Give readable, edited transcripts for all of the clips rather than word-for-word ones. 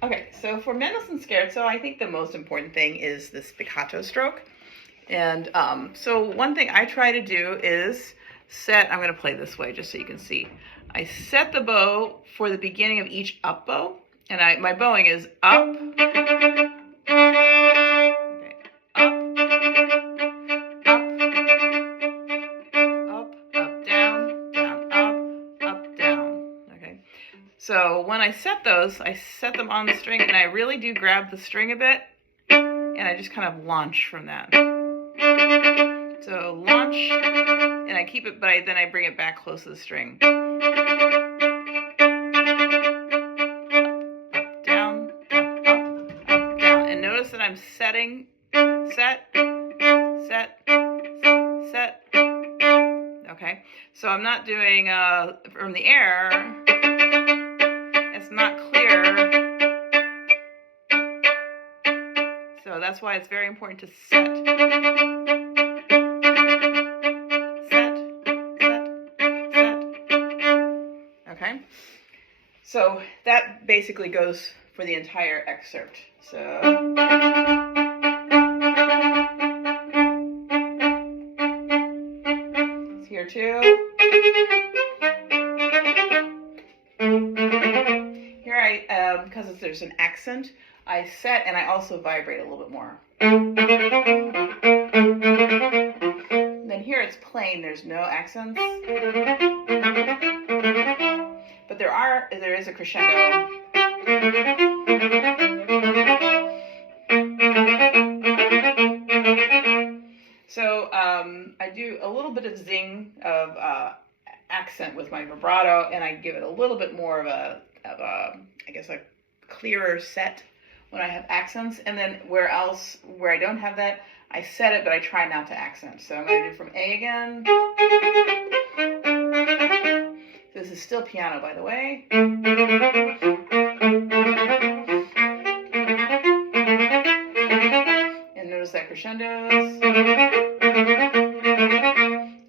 Okay, so for Mendelssohn Scherzo, I think the most important thing is the spiccato stroke. And so one thing I try to do is set, I'm going to play this way just so you can see. I set the bow for the beginning of each up bow, and my bowing is up, okay, up, down, up, down. Okay. So when I set those, I set them on the string, and I really do grab the string a bit, and I just kind of launch from that. So launch, and I keep it, but then I bring it back close to the string. Up, down, up, down. And notice that I'm setting, set, set, set. Okay, so I'm not doing from the air. It's not clear. So that's why it's very important to set. Okay, so that basically goes for the entire excerpt. So it's here too. Here because there's an accent, I set and I also vibrate a little bit more. Then here it's plain, there's no accents. But there is a crescendo. So I do a little bit of zing of accent with my vibrato, and I give it a little bit more of a I guess a clearer set when I have accents. And then where I don't have that, I set it, but I try not to accent. So I'm going to do from A again. This is still piano, by the way. And notice that crescendos.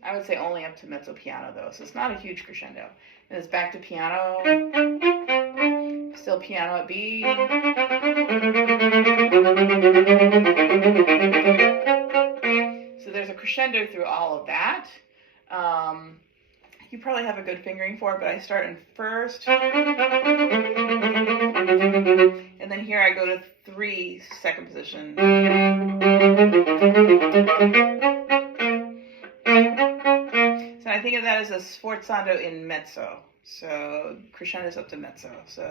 I would say only up to mezzo piano, though, so it's not a huge crescendo. And it's back to piano. Still piano at B. So there's a crescendo through all of that. You probably have a good fingering for it, but I start in first. And then here I go to 3, second position. So I think of that as a sforzando in mezzo. So crescendo's up to mezzo. So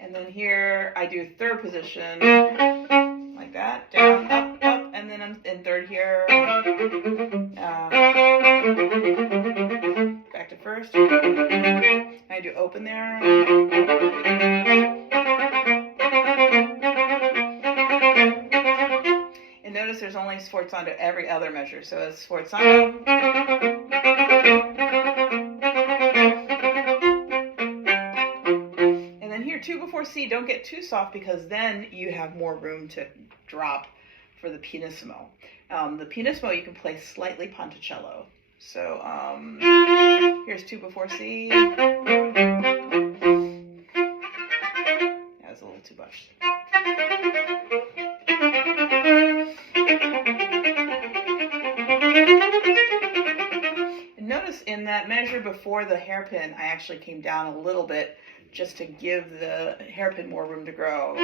and then here I do third position like that, down, up, and then I'm in third here. Back to first. I do open there. And notice there's only sforzando every other measure. So it's sforzando. And then here, 2 before C, don't get too soft because then you have more room to drop for the pianissimo. The pianissimo you can play slightly ponticello. So here's 2 before C. That's a little too much. And notice in that measure before the hairpin, I actually came down a little bit just to give the hairpin more room to grow.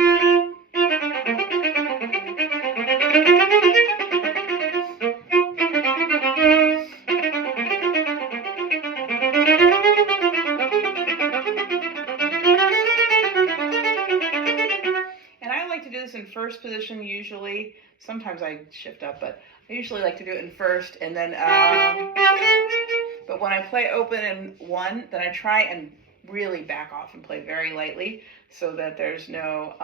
In first position usually. Sometimes I shift up, but I usually like to do it in first, and then but when I play open in 1, then I try and really back off and play very lightly so that there's no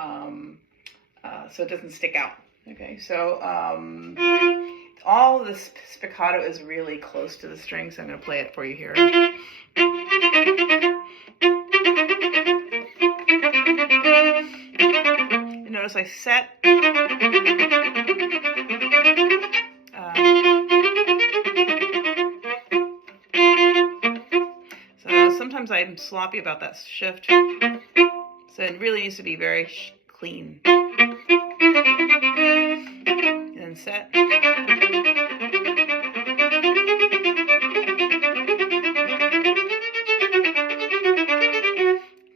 so it doesn't stick out. Okay, so all of the spiccato is really close to the string, so I'm going to play it for you here. Notice I set, sometimes I'm sloppy about that shift. So it really needs to be very clean. And then set.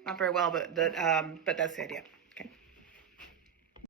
Not very well, but that's the idea.